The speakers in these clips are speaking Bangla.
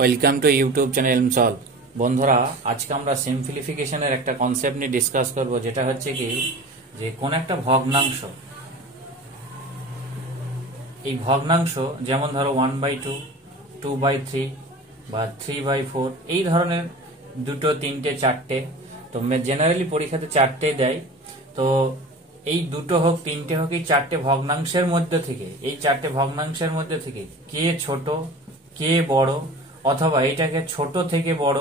ওয়েলকাম টু ইউটিউব চ্যানেল এলমসলভ। বন্ধুরা, আজকে আমরা সিম্পলিফিকেশনের একটা কনসেপ্ট নিয়ে ডিসকাস করব, যেটা হচ্ছে কি যে কোন একটা ভগ্নাংশ, এই ভগ্নাংশ যেমন ধরো 1/2, 2/3 বা 3/4, এই ধরনের দুটো, তিনটে, চারটে, তো জেনারেলি পরীক্ষাতে চারটে দেয়। তো এই দুটো হোক, তিনটে হোক, এই চারটে ভগ্নাংশের মধ্যে থেকে, এই চারটে ভগ্নাংশের মধ্যে থেকে কে ছোট কে বড়, অথবা এটাকে ছোট থেকে বড়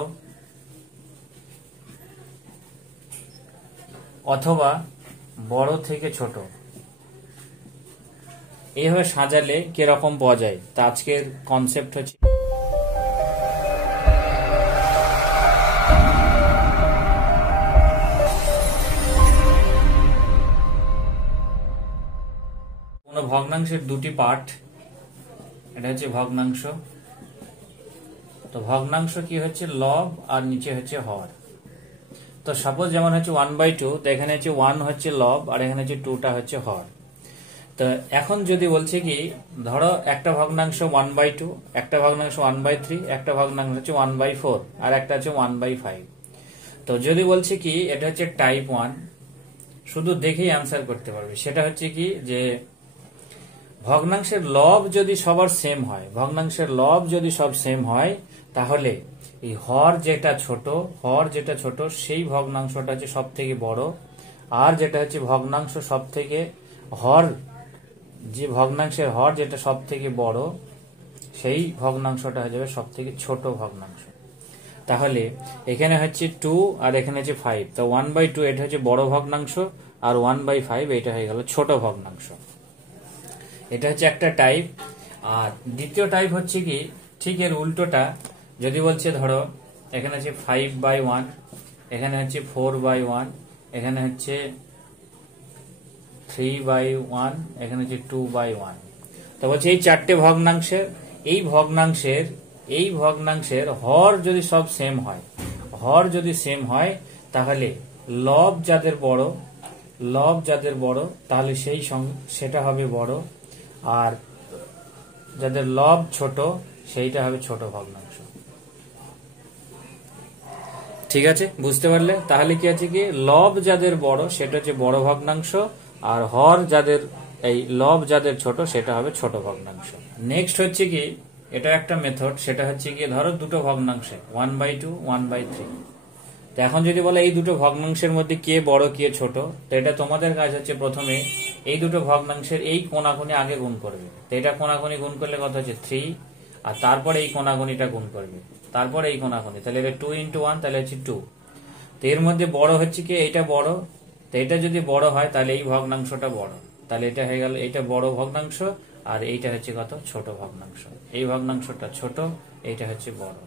অথবা বড় থেকে ছোট, এইভাবে সাজালে কিরকম পাওয়া যায়। তা আজকের কনসেপ্ট হচ্ছে কোন ভগ্নাংশের দুটি পার্ট, এটা হচ্ছে ভগ্নাংশ। তো ভগ্নাংশ কি হচ্ছে, লব আর নিচে হচ্ছে হর। তো সাপোজ যেমন হচ্ছে 1/2, তো এখানে হচ্ছে 1 হচ্ছে লব আর এখানে হচ্ছে 2টা হচ্ছে হর। তো এখন যদি বলছে কি, ধরো একটা ভগ্নাংশ 1/2, একটা ভগ্নাংশ 1/3, একটা ভগ্নাংশ হচ্ছে 1/4 আর একটা হচ্ছে 1/5। তো যদি বলছে কি এটা হচ্ছে টাইপ 1, শুধু দেখেই অ্যান্সার করতে পারবে। সেটা হচ্ছে কি যে ভগ্নাংশের লব যদি সবার সেম হয়, ভগ্নাংশের লব যদি সব সেম হয়, তাহলে এই হর যেটা ছোট সেই ভগ্নাংশটা হচ্ছে সব থেকে বড়, আর যেটা হচ্ছে ভগ্নাংশ সব থেকে হর, যে ভগ্নাংশের হর যেটা সব থেকে বড়, সেই ভগ্নাংশটা হয়ে যাবে সব থেকে ছোট ভগ্নাংশ। তাহলে এখানে হচ্ছে 2 আর এখানে হচ্ছে 5, তো 1/2 এটা হচ্ছে বড় ভগ্নাংশ, আর 1/5 এটা হয়ে গেল ছোট ভগ্নাংশ। এটা হচ্ছে একটা টাইপ। আর দ্বিতীয় টাইপ হচ্ছে কি ঠিক এর উল্টোটা। যদি বলছে ধরো এখানে হচ্ছে 5/1, এখানে হচ্ছে 4/1, এখানে হচ্ছে 3/1, এখানে হচ্ছে 2/1। তো বলছে এই চারটে ভগ্নাংশের, এই ভগ্নাংশের হর যদি সব সেম হয়, হর যদি সেম হয়, তাহলে লব যাদের বড় তাহলে সেটা হবে বড়, আর যাদের লব ছোট সেইটা হবে ছোট ভগ্নাংশ। ঠিক আছে, বুঝতে পারলে? তাহলে কি আছে কি, লব যাদের বড় সেটা হচ্ছে বড় ভগ্নাংশ, আর হর যাদের, এই লব যাদের ছোট সেটা হবে ছোট ভগ্নাংশ। নেক্সট হচ্ছে কি, এটা একটা মেথড, সেটা হচ্ছে কি ধরো দুটো ভগ্নাংশে 1/2, 1/3। তো এখন যদি বলে এই দুটো ভগ্নাংশের মধ্যে কে বড় কে ছোট, তো এটা তোমাদের কাজ হচ্ছে প্রথমে এই দুটো ভগ্নাংশের এই কোণাকুনি আগে গুণ করবে। তো এটা কোণাকুনি গুণ করলে কত হচ্ছে 3, আর তারপরে এই কোণাকুনিটা গুণ করবে, তারপরে এই কোণাকুনি, তাহলে এটা 2 × 1, তাহলে হচ্ছে 2। তো এর মধ্যে বড় হচ্ছে কি এইটা বড়, তো এটা যদি বড় হয় তাহলে এই ভগ্নাংশটা বড়, তাহলে এটা হয়ে গেল এইটা বড় ভগ্নাংশ, আর এইটা হচ্ছে কত ছোট ভগ্নাংশ। এই ভগ্নাংশটা ছোট, এইটা হচ্ছে বড়।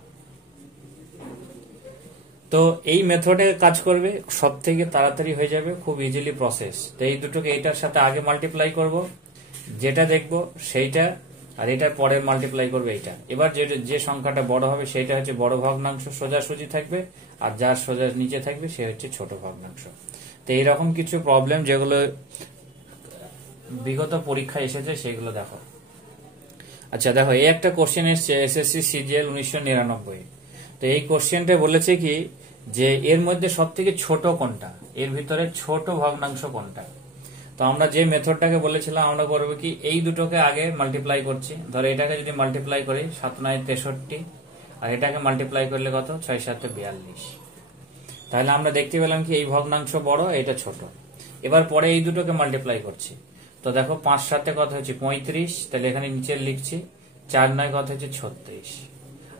তো এই মেথডে কাজ করবে, সব থেকে তাড়াতাড়ি হয়ে যাবে, খুব ইজিলি প্রসেস। তো এই দুটোকে এইটার সাথে আগে মাল্টিপ্লাই করব, যেটা দেখবো সেইটা, আর এটার পরে মাল্টিপ্লাই করবে এইটা। এবার যে সংখ্যাটা বড় হবে সেটা হচ্ছে বড় ভগ্নাংশ, সোজাসুজি থাকবে, আর যার সোজা নিচে থাকবে সে হচ্ছে ছোট ভগ্নাংশ। তো এইরকম কিছু প্রবলেম যেগুলো বিগত পরীক্ষায় এসেছে সেগুলো দেখো। আচ্ছা দেখো, এই একটা কোশ্চেন এসছে এসএসসি সিজিএল 1999। তো এই কোশ্চেনটা বলেছে কি যে এর মধ্যে সব থেকে ছোট কোনটা, এর ভিতরে ছোট ভগ্নাংশ কোনটা। তো আমরা যে মেথডটাকে বলেছিলাম, আমরা করবো কি এই দুটোকে আগে মাল্টিপ্লাই করছি। ধরো এটাকে যদি মাল্টিপ্লাই করি 7 × 9 = 63, আর এটাকে মাল্টিপ্লাই করলে কত 6 × 7 = 42। তাহলে আমরা দেখতে পেলাম কি এই ভগ্নাংশ বড়, এটা ছোট। এবার পরে এই দুটোকে মাল্টিপ্লাই করছি। তো দেখো 5 × 7 কত হচ্ছে 35, তাহলে এখানে নিচে লিখছি 4 × 9 কত হচ্ছে 36।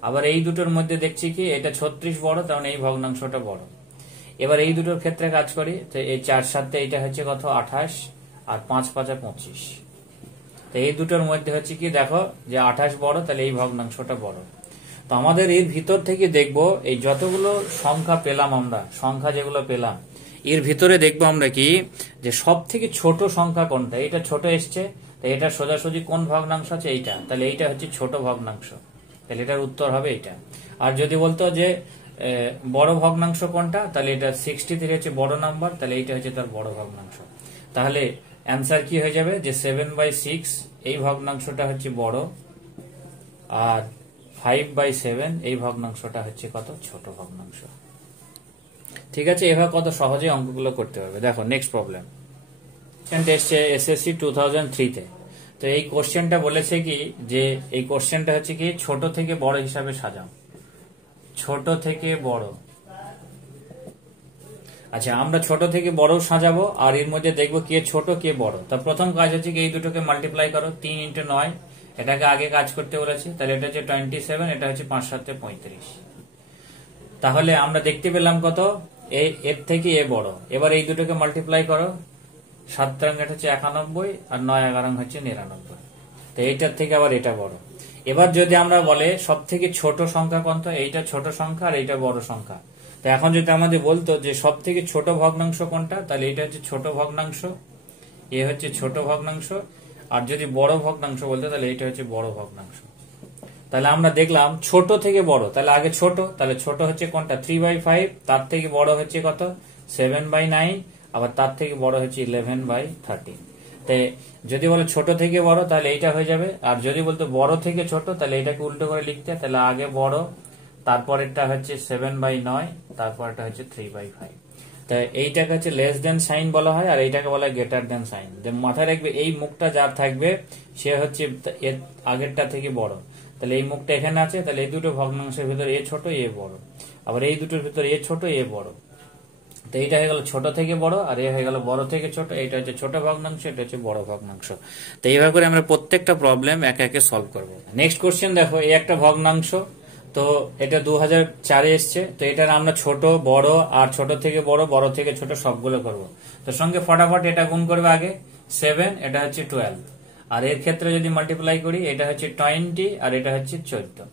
আবার এই দুটোর মধ্যে দেখছি কি এটা 36 বড়, তাহলে এই ভগ্নাংশটা বড়। এবার এই দুটোর ক্ষেত্রে কাজ করি, তো এই 4 × 7 এটা হচ্ছে কত 28, আর 5 × 5 = 25। তো এই দুটোর মধ্যে হচ্ছে কি দেখো যে 28 বড়, তাহলে এই ভগ্নাংশটা বড়। তো আমাদের এর ভিতর থেকে দেখবো এই যতগুলো সংখ্যা পেলাম, আমরা সংখ্যা যেগুলো পেলাম এর ভিতরে দেখবো আমরা কি যে সব থেকে ছোট সংখ্যা কোনটা, এটা ছোট এসছে, তো এটা সোজাসুজি কোন ভগ্নাংশ আছে এইটা, তাহলে এইটা হচ্ছে ছোট ভগ্নাংশ, তাহলে এটার উত্তর হবে এটা। আর যদি বলতো যে বড় ভগ্নাংশ কোনটা, তাহলে এটা 63 হচ্ছে বড় নাম্বার, তাহলে এইটা হচ্ছে তার বড় ভগ্নাংশ। তাহলে অ্যান্সার কি হয়ে যাবে যে 7/6 এই ভগ্নাংশটা হচ্ছে বড়, আর 5/7 এই ভগ্নাংশটা হচ্ছে কত ছোট ভগ্নাংশ। ঠিক আছে, এভাবে কত সহজে অঙ্কগুলো করতে পারবে। দেখো নেক্সট প্রবলেম এসছে এসএসসি 2003 তে। তো এই কোশ্চেনটা বলেছে কি যে এই কোশ্চেনটা হচ্ছে কি ছোট থেকে বড় হিসাবে সাজাও, ছোট থেকে বড়। আচ্ছা, আমরা ছোট থেকে বড় সাজাবো আর এর মধ্যে দেখবো কে ছোট কে বড়। তা প্রথম কাজ হচ্ছে কি এই দুটোকে মাল্টিপ্লাই করো, 3 × 9, এটাকে আগে কাজ করতে বলেছি, তাহলে এটা হচ্ছে 27, এটা হচ্ছে 5 × 7 = 35। তাহলে আমরা দেখতে পেলাম কত এর থেকে এ বড়। এবার এই দুটোকে মাল্টিপ্লাই করো, 7 × 8 হচ্ছে 91 আর 9 × 11 হচ্ছে 99। তো এইটার থেকে আবার এটা বড়। এবার যদি আমরা বলে সব থেকে ছোট সংখ্যা কোনটা, এইটা ছোট সংখ্যা আর এইটা বড় সংখ্যা। তো এখন যদি আমাদের বলতো যে সব থেকে ছোট ভগ্নাংশ কোনটা, তাহলে এটা হচ্ছে ছোট ভগ্নাংশ, এ হচ্ছে ছোট ভগ্নাংশ। আর যদি বড় ভগ্নাংশ বলতো তাহলে এটা হচ্ছে বড় ভগ্নাংশ। তাহলে আমরা দেখলাম ছোট থেকে বড়, তাহলে আগে ছোট, তাহলে ছোট হচ্ছে কোনটা 3/5, তার থেকে বড় হচ্ছে কত 7/9, আবার তার থেকে বড় হচ্ছে 11/13। তাই যদি বলে ছোট থেকে বড় তাহলে এইটা হয়ে যাবে, আর যদি বলতো বড় থেকে ছোট তাহলে এটাকে উল্টো করে লিখতে, তাহলে আগে বড়, তারপরেরটা হচ্ছে 7/9, তারপরটা হচ্ছে 3/5। তাই এইটাকে হচ্ছে লেস দেন সাইন বলা হয় আর এইটাকে বলা হয় গ্রেটার দেন সাইন। মাথায় রাখবে এই মুখটা যার থাকবে সে হচ্ছে এর আগেরটা থেকে বড়। তাহলে এই মুখটা এখানে আছে, তাহলে এই দুটো ভগ্নাংশের ভিতরে এ ছোট এ বড়, আবার এই দুটোর ভিতরে এ ছোট এ বড়। তো এইটা হয়ে গেল ছোট থেকে বড়, আর এ হয়ে গেল বড় থেকে ছোট। এটা হচ্ছে ছোট ভগ্নাংশ, এটা হচ্ছে বড় ভগ্নাংশ। তো এইভাবে করে আমরা প্রত্যেকটা প্রবলেম একে একে সলভ করবো। নেক্সট কোশ্চেন দেখো, এই একটা ভগ্নাংশ, তো এটা 2004 এসছে। তো এটার আমরা ছোট বড় আর ছোট থেকে বড়, বড় থেকে ছোট সবগুলো করব। তো সঙ্গে ফটাফট এটা গুণ করবে আগে 7, এটা হচ্ছে 12, আর এর ক্ষেত্রে যদি মাল্টিপ্লাই করি এটা হচ্ছে 20 আর এটা হচ্ছে 14।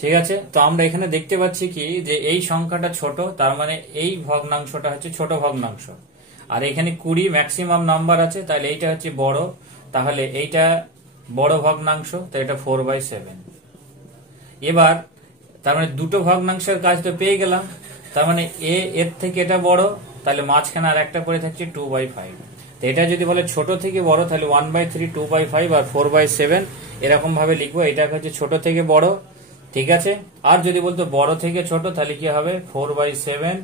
ঠিক আছে, তো আমরা এখানে দেখতে পাচ্ছি কি যে এই সংখ্যাটা ছোট, তার মানে এই ভগ্নাংশটা হচ্ছে ছোট ভগ্নাংশ। আর এখানে 20 ম্যাক্সিমাম নাম্বার আছে, তাহলে এইটা হচ্ছে বড়, তাহলে এইটা বড় ভগ্নাংশ, তো এটা 4/7। এবার তার মানে দুটো ভগ্নাংশের কাজ তো পেয়ে গেলাম, তার মানে এর থেকে এটা বড়, তাহলে মাঝখানে আর একটা পড়ে থাকছে 2/5। তো এটা যদি বলে ছোট থেকে বড় তাহলে 1/3, 2/5 আর 4/7 এরকম ভাবে লিখবো। এটা হচ্ছে ছোট থেকে বড়, ঠিক আছে। আর যদি বলতো বড় থেকে ছোট তাহলে কি হবে 4/7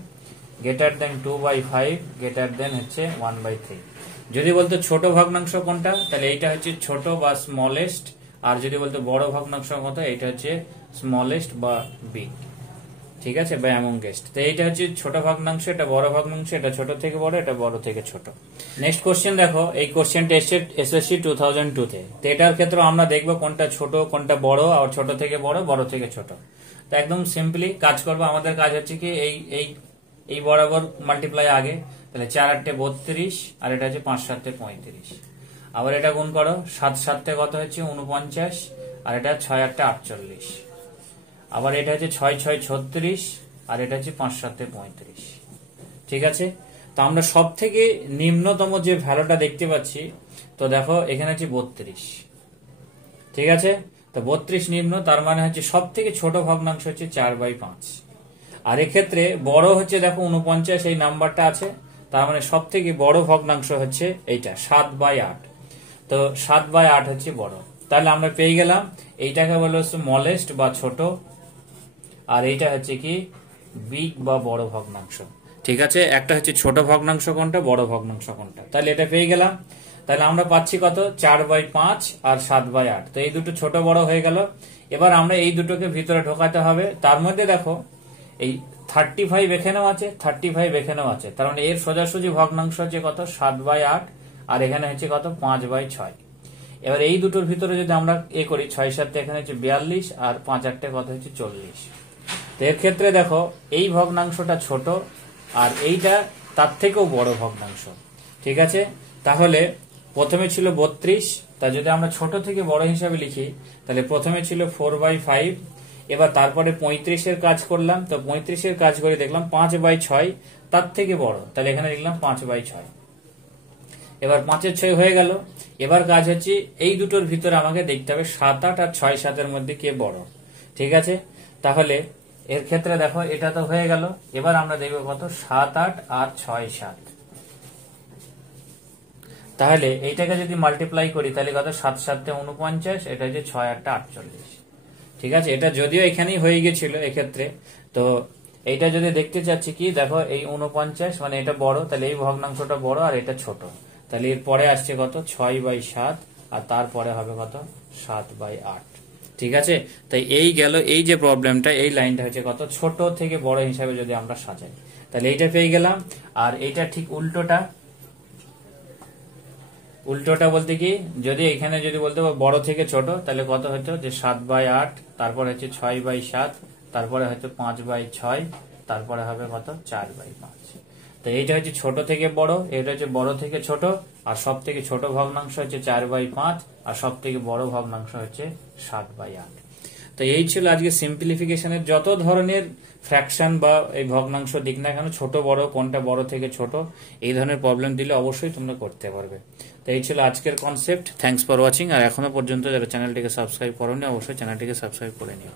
গ্রেটার দেন 2/5 গ্রেটার দেন হচ্ছে 1/3। যদি বলতো ছোট ভগ্নাংশ কোনটা, তাহলে এইটা হচ্ছে ছোট বা স্মলেস্ট, আর যদি বলতো বড় ভগ্নাংশ কত, এটা হচ্ছে স্মলেস্ট বা বিগ, ঠিক আছে, বা অ্যামংগেস্ট। তো এইটা হচ্ছে ছোট ভগ্নাংশ, এটা বড় ভগ্নাংশ, এটা ছোট থেকে বড়, এটা বড় থেকে ছোট। নেক্সট কোশ্চেন দেখো, এই কোশ্চেনটা এসেছে এসএসসি 2002 তে। তো এটার ক্ষেত্রে আমরা দেখবো কোনটা ছোট কোনটা বড়, আর ছোট থেকে বড়, বড় থেকে ছোট। তো একদম সিম্পলি কাজ করবো। আমাদের কাজ হচ্ছে কি এই বরাবর মাল্টিপ্লাই আগে, তাহলে 4 × 8 = 32, আর এটা হচ্ছে 5 × 7 = 35। আবার এটা গুণ করো, 7 × 7 কত হচ্ছে 49, আর এটা 6 × 8 = 48। আবার এটা হচ্ছে 6 × 6 = 36, আর এটা হচ্ছে 5 × 7 = 35। ঠিক আছে, তো আমরা সব থেকে নিম্নতম যে ভ্যালুটা দেখতে পাচ্ছি, তো দেখো এখানে হচ্ছে 32। ঠিক আছে, তো 32 নিম্ন, তার মানে হচ্ছে সব থেকে ছোট ভগ্নাংশ হচ্ছে 4/5। আর এক্ষেত্রে বড় হচ্ছে দেখো 49, এই নাম্বারটা আছে, তার মানে সব থেকে বড় ভগ্নাংশ হচ্ছে এইটা 7/8। তো 7/8 হচ্ছে বড়। তাহলে আমরা পেয়ে গেলাম এইটাকে বলা হচ্ছে স্মলেস্ট বা ছোট, আর এইটা হচ্ছে কি বিগ বা বড় ভগ্নাংশ। ঠিক আছে, একটা হচ্ছে ছোট ভগ্নাংশ কোনটা, বড় ভগ্নাংশ কোনটা, তাহলে এটা পেয়ে গেলাম। তাহলে আমরা পাচ্ছি কত 4/5 আর 7/8। তো এই দুটো ছোট বড় হয়ে গেল। এবার আমরা এই দুটোকে ভিতরে ঢোকাতে হবে। তার মধ্যে দেখো এই 35 এখানেও আছে, 35 এখানেও আছে, তার মানে এর সোজাসুজি ভগ্নাংশ হচ্ছে কত 7/8, আর এখানে হচ্ছে কত 5/6। এবার এই দুটোর ভিতরে যদি আমরা করি 6 × 7 এখানে হচ্ছে 42, আর 5 × 8 কত হচ্ছে 40। তো এর ক্ষেত্রে দেখো এই ভগ্নাংশটা ছোট, আর এইটা তার থেকেও বড় ভগ্নাংশ। ঠিক আছে, তাহলে প্রথমে ছিল 32, তা যদি আমরা ছোট থেকে বড় হিসাবে লিখি তাহলে প্রথমে ছিল 4/5। এবার তারপরে 35 কাজ করলাম, তো 35 কাজ করে দেখলাম 5/6 তার থেকে বড়, তাহলে এখানে লিখলাম 5/6। এবার 5/6 হয়ে গেল। এবার কাজ হচ্ছে এই দুটোর ভিতরে আমাকে দেখতে হবে 7, 8 আর 6, 7 এর মধ্যে কে বড়। ঠিক আছে, তাহলে এর ক্ষেত্রে দেখো এটা তো হয়ে গেল। এবার আমরা দেখবো কত 7, 8 আর 6, 7। তাহলে এইটাকে যদি মাল্টিপ্লাই করি তাহলে কত 7 × 7 = 49, এটা হচ্ছে 6, 8 = 48। ঠিক আছে, এটা যদিও এখানেই হয়ে গেছিল এক্ষেত্রে। তো এইটা যদি দেখতে চাচ্ছি কি, দেখো এই 49 মানে এটা বড়, তাহলে এই ভগ্নাংশটা বড় আর এটা ছোট, তাহলে এর পরে আসছে কত 6/7 আর তারপরে হবে কত 7/8। ঠিক আছে, তাই এই গেল এই যে প্রবলেমটা, এই লাইনটা হচ্ছে কত ছোট থেকে বড় হিসাবে যদি আমরা সাজাই, তাহলে এইটা পেয়ে গেলাম। আর এইটা ঠিক উল্টোটা, উল্টোটা বলতে কি, যদি এখানে যদি বলতে বড় থেকে ছোট, তাহলে কত হতো যে 7/8, তারপরে হচ্ছে 6/7, তারপরে হচ্ছে 5/6, তারপরে হবে কত 4/5। তো এইটা হচ্ছে ছোট থেকে বড়, এটা হচ্ছে বড় থেকে ছোট, আর সব থেকে ছোট ভগ্নাংশ হচ্ছে 4/5, আর সব থেকে বড় ভগ্নাংশ হচ্ছে 7/8। তো এই ছিল আজকে সিম্পলিফিকেশনের যত ধরনের ফ্র্যাকশন বা এই ভগ্নাংশ দিক না কেন, ছোট বড় কোনটা বড় থেকে ছোট, এই ধরনের প্রবলেম দিলে অবশ্যই তোমরা করতে পারবে। তো এই ছিল আজকের কনসেপ্ট। Thanks for watching. আর এখনো পর্যন্ত যারা চ্যানেলটিকে সাবস্ক্রাইব করোনি, অবশ্যই চ্যানেলটিকে সাবস্ক্রাইব করে নিও।